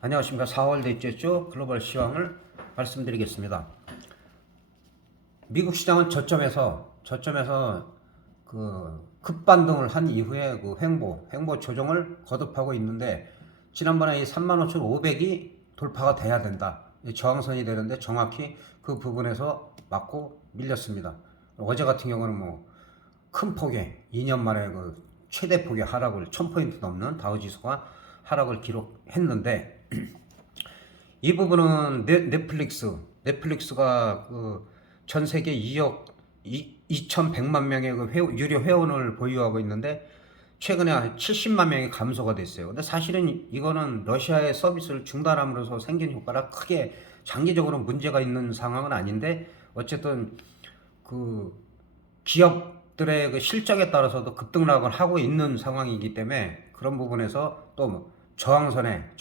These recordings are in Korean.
안녕하십니까. 4월 넷째 주 글로벌 시황을 말씀드리겠습니다. 미국 시장은 저점에서 그 급반등을 한 이후에 그 횡보 조정을 거듭하고 있는데, 지난번에 이 35,500이 돌파가 돼야 된다. 저항선이 되는데 정확히 그 부분에서 맞고 밀렸습니다. 어제 같은 경우는 뭐 큰 폭의 2년 만에 그 최대 폭의 하락을 1000포인트 넘는 다우지수가 하락을 기록했는데, 이 부분은 넷플릭스가 그 전 세계 2억 2,100만 명의 그 유료 회원을 보유하고 있는데, 최근에 한 70만 명이 감소가 됐어요. 근데 사실은 이거는 러시아의 서비스를 중단함으로써 생긴 효과라 크게 장기적으로 문제가 있는 상황은 아닌데, 어쨌든 그 기업들의 그 실적에 따라서도 급등락을 하고 있는 상황이기 때문에, 그런 부분에서 또 저항선에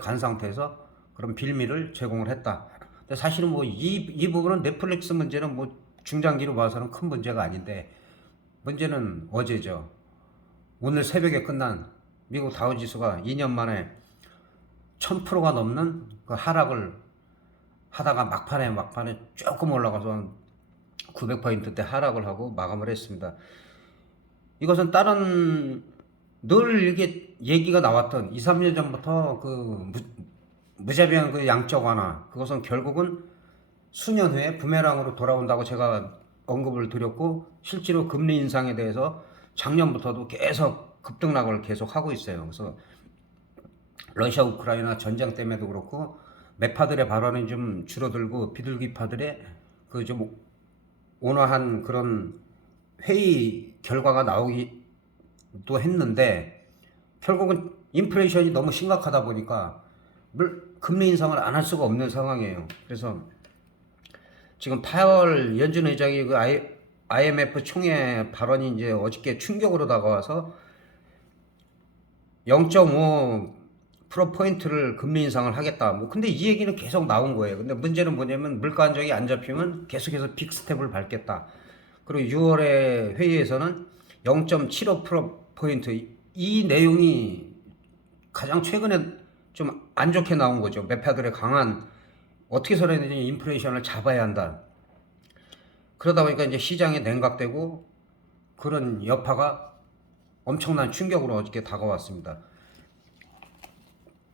간 상태에서 그런 빌미를 제공을 했다. 근데 사실은 뭐 이 부분은 넷플릭스 문제는 뭐 중장기로 봐서는 큰 문제가 아닌데, 문제는 어제죠. 오늘 새벽에 끝난 미국 다우지수가 2년 만에 1000%가 넘는 그 하락을 하다가 막판에 조금 올라가서 900포인트대 하락을 하고 마감을 했습니다. 이것은 늘 이게 얘기가 나왔던 2, 3년 전부터 그 무자비한 그 양적 완화, 그것은 결국은 수년 후에 부메랑으로 돌아온다고 제가 언급을 드렸고, 실제로 금리 인상에 대해서 작년부터도 계속 급등락을 계속 하고 있어요. 그래서 러시아 우크라이나 전쟁 때문에도 그렇고, 매파들의 발언이 좀 줄어들고 비둘기파들의 그 좀 온화한 그런 회의 결과가 나오기도 했는데, 결국은 인플레이션이 너무 심각하다 보니까 금리 인상을 안 할 수가 없는 상황이에요. 그래서 지금 파월 연준 의장이 그 IMF 총회 발언이 이제 어저께 충격으로 다가와서 0.5%포인트를 금리 인상을 하겠다. 뭐 근데 이 얘기는 계속 나온 거예요. 근데 문제는 뭐냐면, 물가 안정이 안 잡히면 계속해서 빅스텝을 밟겠다. 그리고 6월에 회의에서는 0.75%포인트, 이 내용이 가장 최근에 좀 안 좋게 나온 거죠. 매파들의 강한, 어떻게 해서든지 인플레이션을 잡아야 한다. 그러다 보니까 이제 시장에 냉각되고, 그런 여파가 엄청난 충격으로 어저께 다가왔습니다.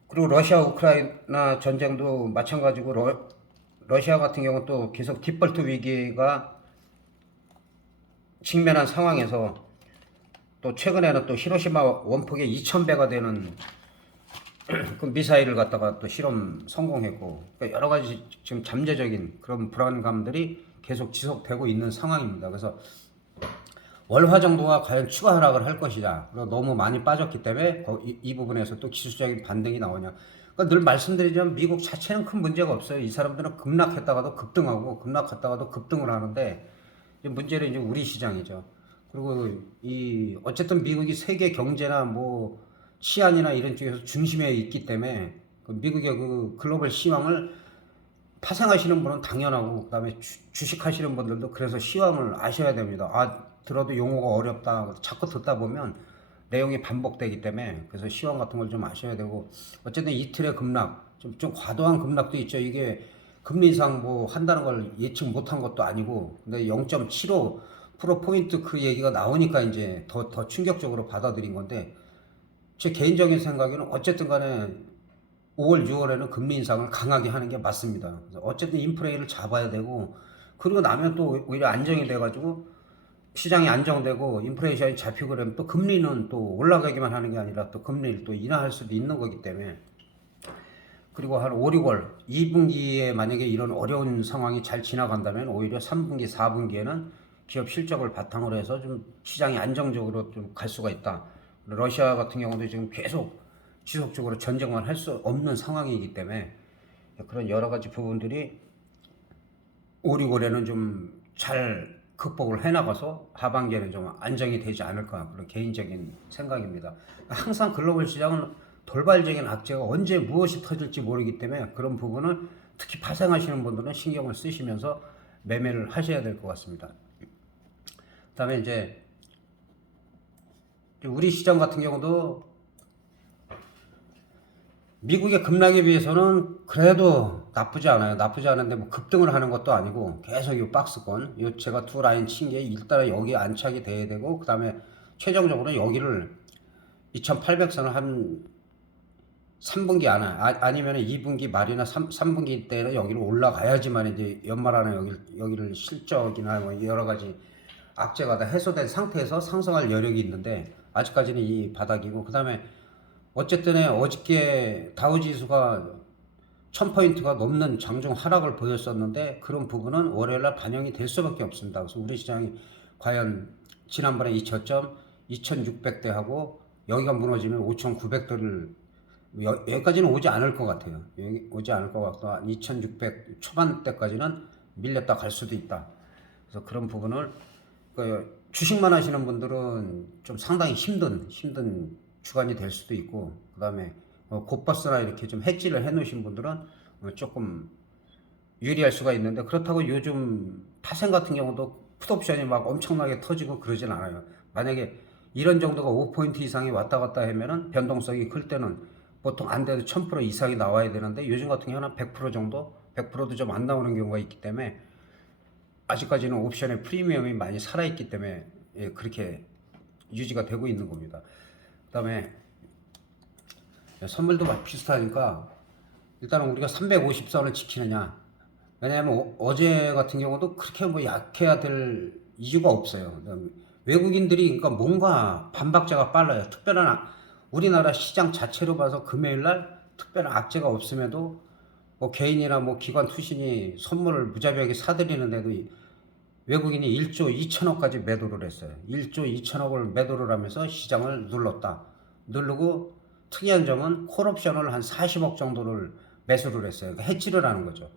그리고 러시아 우크라이나 전쟁도 마찬가지고, 러시아 같은 경우는 또 계속 디폴트 위기가 직면한 상황에서, 또 최근에는 또 히로시마 원폭의 2000배가 되는 그 미사일을 갖다가 또 실험 성공했고, 그러니까 여러 가지 지금 잠재적인 그런 불안감들이 계속 지속되고 있는 상황입니다. 그래서 월화 정도가 과연 추가 하락을 할 것이냐, 그리고 너무 많이 빠졌기 때문에 이 부분에서 또 기술적인 반등이 나오냐. 그러니까 늘 말씀드리지만 미국 자체는 큰 문제가 없어요. 이 사람들은 급락했다가도 급등하고 급락했다가도 급등을 하는데, 이제 문제는 이제 우리 시장이죠. 그리고 이 어쨌든 미국이 세계 경제나 뭐 치안이나 이런 쪽에서 중심에 있기 때문에, 그 미국의 그 글로벌 시황을 파생하시는 분은 당연하고, 그다음에 주식하시는 분들도 그래서 시황을 아셔야 됩니다. 들어도 용어가 어렵다. 자꾸 듣다 보면 내용이 반복되기 때문에, 그래서 시황 같은 걸 좀 아셔야 되고, 어쨌든 이틀의 급락, 좀 과도한 급락도 있죠. 이게 금리 인상 뭐 한다는 걸 예측 못한 것도 아니고, 근데 0.75%포인트 그 얘기가 나오니까 이제 더 충격적으로 받아들인 건데, 제 개인적인 생각에는 어쨌든 간에 5월, 6월에는 금리 인상을 강하게 하는 게 맞습니다. 그래서 어쨌든 인플레이를 잡아야 되고, 그리고 나면 또 오히려 안정이 돼가지고 시장이 안정되고 인플레이션이 잡히고 그러면 또 금리는 또 올라가기만 하는 게 아니라 또 금리를 또 인하할 수도 있는 거기 때문에, 그리고 한 5, 6월 2분기에 만약에 이런 어려운 상황이 잘 지나간다면, 오히려 3분기, 4분기에는 기업 실적을 바탕으로 해서 좀 시장이 안정적으로 좀 갈 수가 있다. 러시아 같은 경우도 지금 계속 지속적으로 전쟁만 할 수 없는 상황이기 때문에, 그런 여러 가지 부분들이 5, 6월에는 좀 잘 극복을 해나가서 하반기에는 좀 안정이 되지 않을까, 그런 개인적인 생각입니다. 항상 글로벌 시장은 돌발적인 악재가 언제 무엇이 터질지 모르기 때문에, 그런 부분을 특히 파생하시는 분들은 신경을 쓰시면서 매매를 하셔야 될 것 같습니다. 그다음에 이제 우리 시장 같은 경우도 미국의 급락에 비해서는 그래도 나쁘지 않아요. 나쁘지 않은데 뭐 급등을 하는 것도 아니고 계속 이 박스권, 요 제가 두 라인 친 게 일단은 여기 안착이 돼야 되고 그 다음에 최종적으로 여기를 2800선을 한 3분기 안에 아니면 2분기 말이나 3분기 때는 여기를 올라가야지만 이제 연말안에 여기를 실적이나 뭐 여러 가지 악재가 다 해소된 상태에서 상승할 여력이 있는데 아직까지는 이 바닥이고 그 다음에 어쨌든 어저께 다우지수가 1000포인트가 넘는 장중 하락을 보였었는데 그런 부분은 월요일날 반영이 될 수밖에 없습니다. 그래서 우리 시장이 과연 지난번에 이 저점 2600대하고 여기가 무너지면 5900대를 여기까지는 오지 않을 것 같아요. 여기 오지 않을 것 같고 2600 초반대까지는 밀렸다 갈 수도 있다. 그래서 그런 부분을 주식만 하시는 분들은 좀 상당히 힘든 주간이 될 수도 있고 그 다음에 곧버스나 이렇게 좀 해지를 해 놓으신 분들은 조금 유리할 수가 있는데 그렇다고 요즘 파생 같은 경우도 풋옵션이 막 엄청나게 터지고 그러진 않아요. 만약에 이런 정도가 5포인트 이상이 왔다 갔다 하면은 변동성이 클 때는 보통 안 돼도 1000% 이상이 나와야 되는데 요즘 같은 경우는 100% 정도 100%도 좀 안 나오는 경우가 있기 때문에 아직까지는 옵션의 프리미엄이 많이 살아있기 때문에 그렇게 유지가 되고 있는 겁니다. 그 다음에 선물도 막 비슷하니까 일단은 우리가 350선을 지키느냐. 왜냐하면 어제 같은 경우도 그렇게 뭐 약해야 될 이유가 없어요. 외국인들이 그러니까 뭔가 반박자가 빨라요. 특별한 우리나라 시장 자체로 봐서 금요일날 특별한 악재가 없음에도 뭐 개인이나 뭐 기관 투신이 선물을 무자비하게 사들이는데도 외국인이 1조 2천억까지 매도를 했어요. 1조 2천억을 매도를 하면서 시장을 눌렀다. 누르고 특이한 점은 콜옵션을 한 40억 정도를 매수를 했어요. 그러니까 해지를 하는 거죠.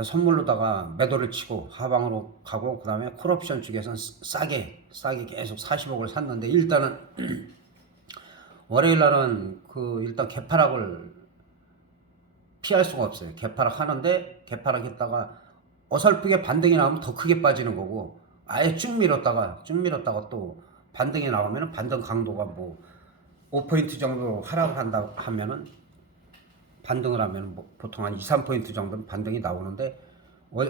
선물로다가 매도를 치고 하방으로 가고 그 다음에 콜옵션 쪽에서는 싸게 계속 40억을 샀는데 일단은 월요일 날은 그 일단 개파락을 피할 수가 없어요. 개파락 하는데 개파락했다가 어설프게 반등이 나오면 더 크게 빠지는 거고 아예 쭉 밀었다가 또 반등이 나오면 반등 강도가 뭐 5포인트 정도 하락을 한다 하면은 반등을 하면 뭐 보통 한 2, 3포인트 정도는 반등이 나오는데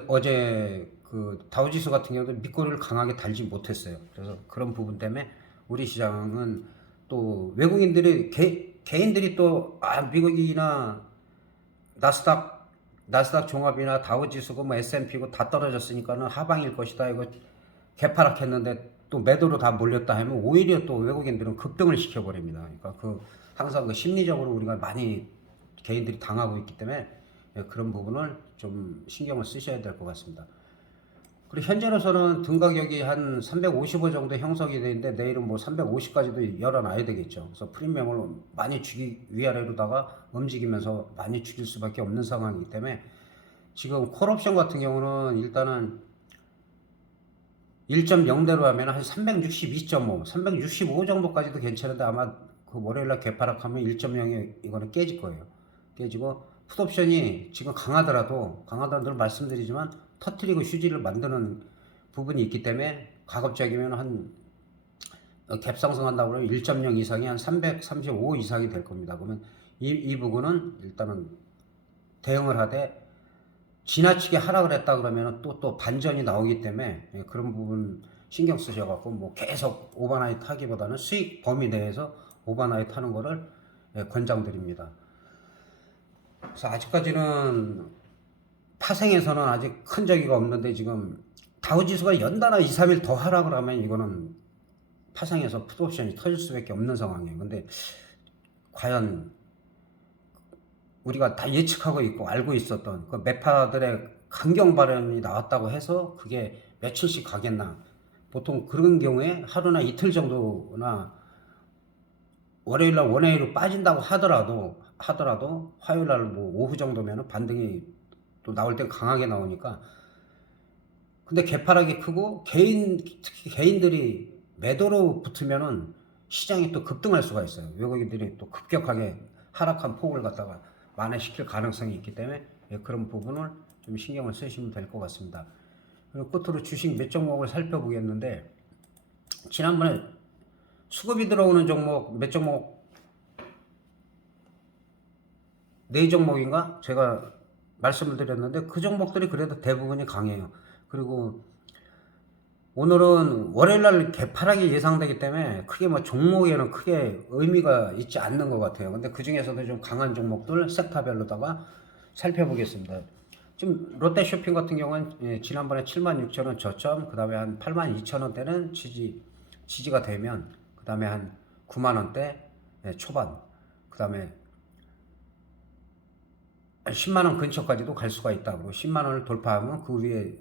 어제 그 다우지수 같은 경우도 밑거리를 강하게 달지 못했어요. 그래서 그런 부분 때문에 우리 시장은 또 외국인들이 개인들이 또 미국이나 나스닥 종합이나 다우지수고 뭐 S&P고 다 떨어졌으니까는 하방일 것이다. 이거 개파락했는데 또 매도로 다 몰렸다 하면 오히려 또 외국인들은 급등을 시켜버립니다. 그러니까 그 항상 그 심리적으로 우리가 많이 개인들이 당하고 있기 때문에 그런 부분을 좀 신경을 쓰셔야 될 것 같습니다. 그리고 현재로서는 등 가격이 한 355 정도 형성이 되는데 내일은 뭐 350까지도 열어놔야 되겠죠. 그래서 프리미엄을 많이 위아래로다가 움직이면서 많이 죽일 수밖에 없는 상황이기 때문에 지금 콜옵션 같은 경우는 일단은 1.0대로 하면 한 362.5, 365 정도까지도 괜찮은데 아마 그 월요일날 개파락하면 1.0이 이거는 깨질 거예요. 깨지고 풋옵션이 지금 강하더라도 늘 말씀드리지만 터트리고 휴지를 만드는 부분이 있기 때문에 가급적이면 한 갭상승한다고 그러면 1.0 이상이 한 335 이상이 될 겁니다. 그러면 이 부분은 일단은 대응을 하되 지나치게 하락을 했다 그러면 또 반전이 나오기 때문에 그런 부분 신경 쓰셔갖고 뭐 계속 오버나잇 하기보다는 수익 범위 내에서 오버나잇 하는 거를 권장드립니다. 그래서 아직까지는 파생에서는 아직 큰 저기가 없는데 지금 다우지수가 연달아 2, 3일 더 하락을 하면 이거는 파생에서 풋옵션이 터질 수밖에 없는 상황이에요. 근데 과연 우리가 다 예측하고 있고 알고 있었던 그 매파들의 강경 발언이 나왔다고 해서 그게 며칠씩 가겠나? 보통 그런 경우에 하루나 이틀 정도나 월요일날 원웨이로 빠진다고 하더라도 화요일날 뭐 오후 정도면 반등이 또 나올 땐 강하게 나오니까 근데 개파락이 크고 특히 개인들이 매도로 붙으면은 시장이 또 급등할 수가 있어요. 외국인들이 또 급격하게 하락한 폭을 갖다가 만회시킬 가능성이 있기 때문에 그런 부분을 좀 신경을 쓰시면 될 것 같습니다. 그리고 끝으로 주식 몇 종목을 살펴보겠는데 지난번에 수급이 들어오는 종목 몇 종목 네 종목인가 제가 말씀을 드렸는데 그 종목들이 그래도 대부분이 강해요. 그리고 오늘은 월요일날 개파락이 예상되기 때문에 크게 뭐 종목에는 크게 의미가 있지 않는 것 같아요. 근데 그 중에서도 좀 강한 종목들 섹터별로다가 살펴보겠습니다. 지금 롯데쇼핑 같은 경우는 지난번에 76,000원 저점, 그 다음에 한 82,000원대는 지지가 되면, 그 다음에 한 9만원대 초반, 그 다음에 10만원 근처까지도 갈 수가 있다. 그리고 10만원을 돌파하면 그 위에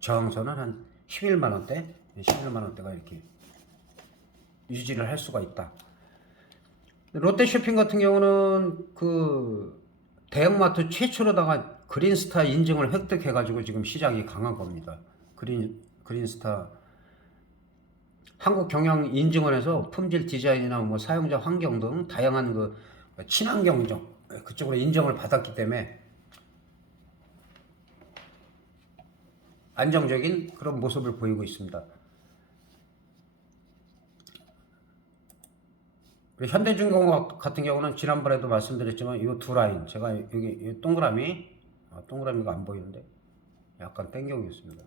저항선은 한 11만원대, 11만원대가 이렇게 유지를 할 수가 있다. 롯데쇼핑 같은 경우는 그 대형마트 최초로다가 그린스타 인증을 획득해가지고 지금 시장이 강한 겁니다. 그린스타 한국경영인증원에서 품질 디자인이나 뭐 사용자 환경 등 다양한 그 친환경 그쪽으로 인정을 받았기 때문에 안정적인 그런 모습을 보이고 있습니다. 현대중공업 같은 경우는 지난번에도 말씀드렸지만 이 두 라인, 제가 여기 이 동그라미가 안 보이는데 약간 땡겨고 있습니다.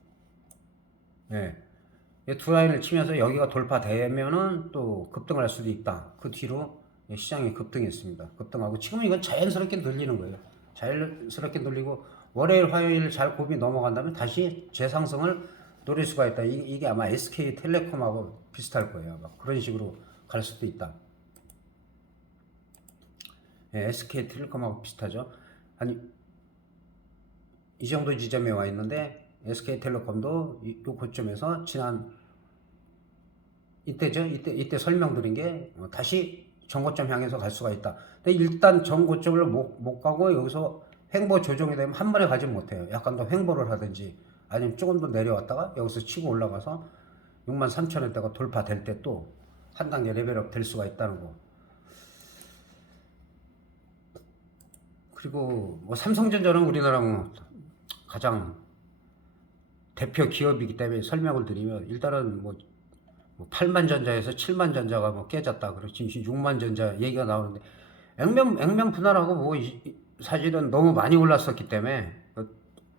네. 이 두 라인을 치면서 여기가 돌파되면은 또 급등을 할 수도 있다. 그 뒤로 시장이 급등했습니다. 급등하고 지금은 이건 자연스럽게 늘리는 거예요. 자연스럽게 늘리고 월요일, 화요일 잘 곱이 넘어간다면 다시 재상승을 노릴 수가 있다. 이게 아마 SK텔레콤하고 비슷할 거예요. 아마 그런 식으로 갈 수도 있다. 네, SK텔레콤하고 비슷하죠. 아니 이 정도 지점에 와 있는데 SK텔레콤도 이 고점에서 지난 이때죠. 이때 설명드린 게 다시 전고점 향해서 갈 수가 있다. 근데 일단 전고점을 못 가고 여기서 횡보 조정이 되면 한 번에 가지 못해요. 약간 더 횡보를 하든지 아니면 조금 더 내려왔다가 여기서 치고 올라가서 63,000원대가 돌파될 때 또 한 단계 레벨업 될 수가 있다는 거. 그리고 뭐 삼성전자는 우리나라 뭐 가장 대표 기업이기 때문에 설명을 드리면 일단은 뭐 8만 전자에서 7만 전자가 뭐 깨졌다. 그리고 지금 6만 전자 얘기가 나오는데 액면 분할하고 뭐 사실은 너무 많이 올랐었기 때문에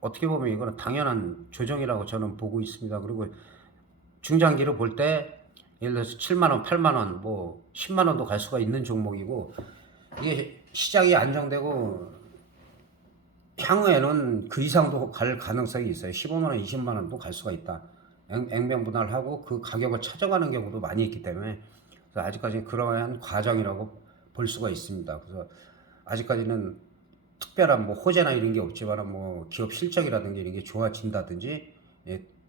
어떻게 보면 이거는 당연한 조정이라고 저는 보고 있습니다. 그리고 중장기로 볼 때 예를 들어서 7만 원, 8만 원, 뭐 10만 원도 갈 수가 있는 종목이고 이게 시장이 안정되고 향후에는 그 이상도 갈 가능성이 있어요. 15만 원, 20만 원도 갈 수가 있다. 액면 분할하고 그 가격을 찾아가는 경우도 많이 있기 때문에 아직까지는 그러한 과정이라고 볼 수가 있습니다. 그래서 아직까지는 특별한 뭐 호재나 이런 게 없지만 뭐 기업 실적이라든지 이런 게 좋아진다든지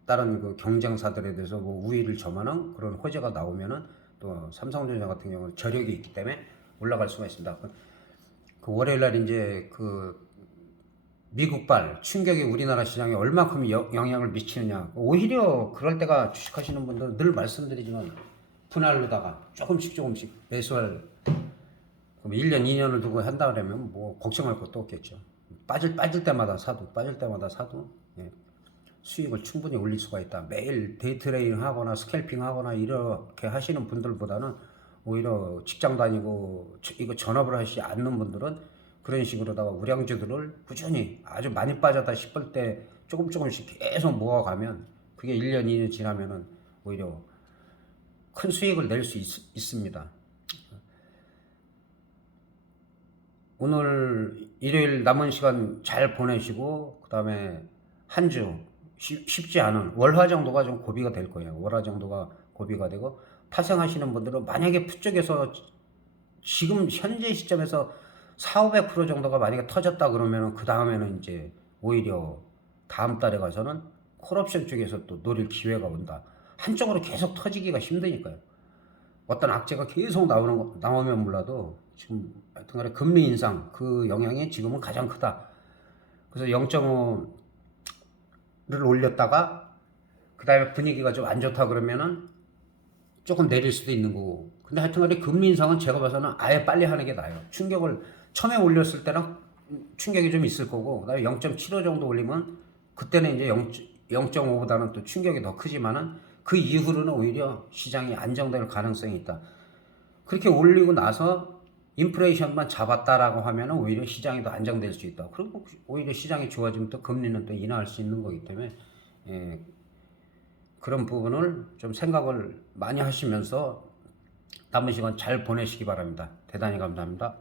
다른 그 경쟁사들에 대해서 뭐 우위를 점하는 그런 호재가 나오면은 또 삼성전자 같은 경우는 저력이 있기 때문에 올라갈 수가 있습니다. 그 월요일 날 이제 그 미국발 충격이 우리나라 시장에 얼마큼 영향을 미치느냐. 오히려 그럴 때가 주식하시는 분들은 늘 말씀드리지만 분할로다가 조금씩 매수할, 그럼 1년, 2년을 두고 한다 그러면 뭐 걱정할 것도 없겠죠. 빠질 때마다 사도 예, 수익을 충분히 올릴 수가 있다. 매일 데이트레이딩 하거나 스캘핑 하거나 이렇게 하시는 분들보다는 오히려 직장 다니고 이거 전업을 하시지 않는 분들은 그런 식으로다가 우량주들을 꾸준히 아주 많이 빠졌다 싶을 때 조금씩 계속 모아가면 그게 1년, 2년 지나면은 오히려 큰 수익을 낼 수 있습니다. 오늘 일요일 남은 시간 잘 보내시고 그 다음에 한 주 쉽지 않은 월화 정도가 좀 고비가 될 거예요. 월화 정도가 고비가 되고 파생하시는 분들은 만약에 푸쪽에서 지금 현재 시점에서 4,500% 정도가 만약에 터졌다 그러면 그 다음에는 이제 오히려 다음 달에 가서는 콜옵션 쪽에서 또 노릴 기회가 온다. 한쪽으로 계속 터지기가 힘드니까요. 어떤 악재가 계속 나오면 몰라도 지금 하여튼간에 금리 인상 그 영향이 지금은 가장 크다. 그래서 0.5를 올렸다가 그 다음에 분위기가 좀 안 좋다 그러면은 조금 내릴 수도 있는 거고. 근데 하여튼간에 금리 인상은 제가 봐서는 아예 빨리 하는 게 나아요. 충격을 처음에 올렸을 때는 충격이 좀 있을 거고, 그다음에 0.75 정도 올리면 그때는 이제 0.5보다는 또 충격이 더 크지만은 그 이후로는 오히려 시장이 안정될 가능성이 있다. 그렇게 올리고 나서 인플레이션만 잡았다라고 하면 오히려 시장이 더 안정될 수 있다. 그리고 오히려 시장이 좋아지면 또 금리는 또 인하할 수 있는 거기 때문에 예, 그런 부분을 좀 생각을 많이 하시면서 남은 시간 잘 보내시기 바랍니다. 대단히 감사합니다.